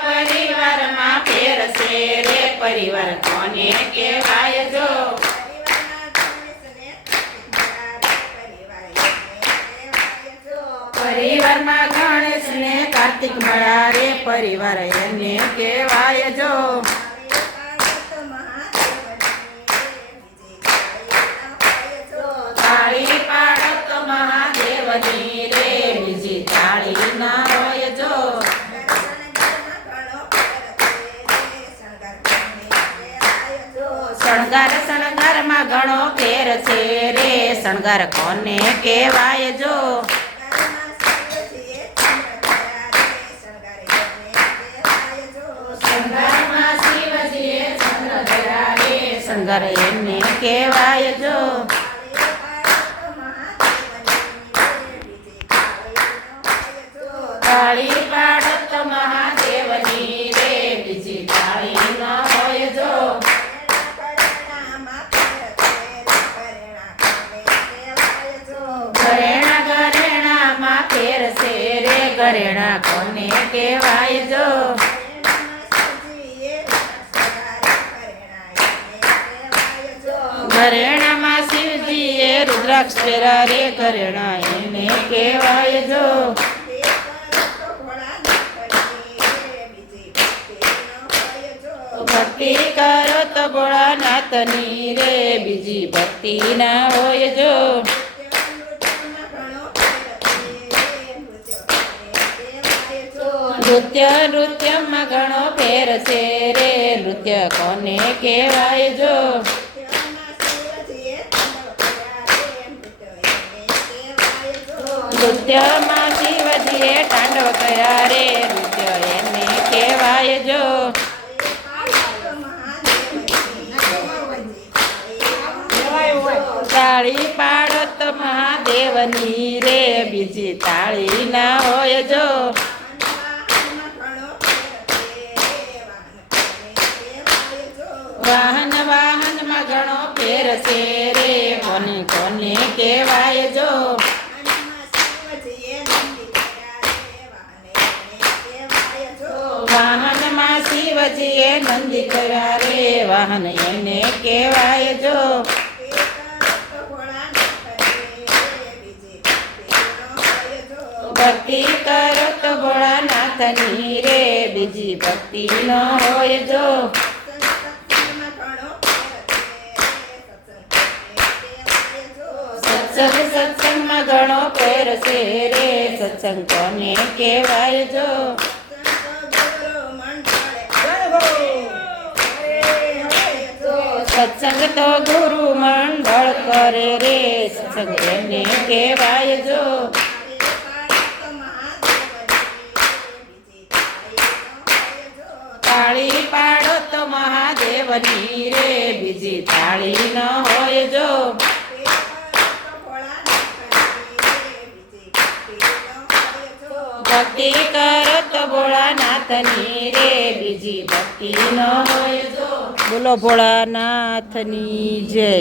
પરિવારમાં ફેર છે રે પરિવાર કોને કહેવાય જો પરિવારમાં ગણેશ ને કાર્તિક મળ્યા રે પરિવાર એને કહેવાય જો તાળી પાડો તો મહાદેવની રે બીજી તાળી ના હોય જો શણગારમાં ઘણો ફેર છે રે શણગાર કોને કહેવાય જો શણગારમાં શિવજીએ ચંદ્ર ધર્યા રે શણગાર એને કહેવાય જો તાળી પાડો તો મહાદેવની રે બીજી તાળી ન હોય જો ઘરેણામાં ફેર છે રે ઘરેણા કોને કહેવાય જો ઘરેણામાં શિવજીએ રુદ્રાક્ષ પહેર્યા રે ઘરેણા એને કહેવાય જો ભક્તિ કરો તો ભોળાનાથની રે બીજી ભક્તિ ના હોય જો નૃત્યમાં ઘણો ફેર છે રે નૃત્ય કોને કહેવાય જો નૃત્યમાં શિવજીએ તાંડવ કર્યા રે નૃત્ય એને કહેવાય જો તાળી પાડો તો મહાદેવની રે બીજી તાળી ના હોય જો વાહનમાં ઘણો ફેર છે રે કોને કોને કહેવાય જો વાહનમાં શિવજીએ નંદી કર્યા રે વાહન એને કહેવાય જો ભક્તિ કરો તો ભોળાનાથની રે બીજી ભક્તિ ન હોય જો સત્સંગમાં ઘણો ફેર છે રે સત્સંગ કોને કહેવાય જો સત્સંગ તો ગુરુ મંડળ કરે રે સત્સંગ એને કહેવાય જો તાળી પાડો તો મહાદેવની રે બીજી તાળી ન હોય જો ભક્તિ કરો તો ભોળાનાથની રે બીજી ભક્તિ ન હોય જો બોલો ભોળાનાથની જય।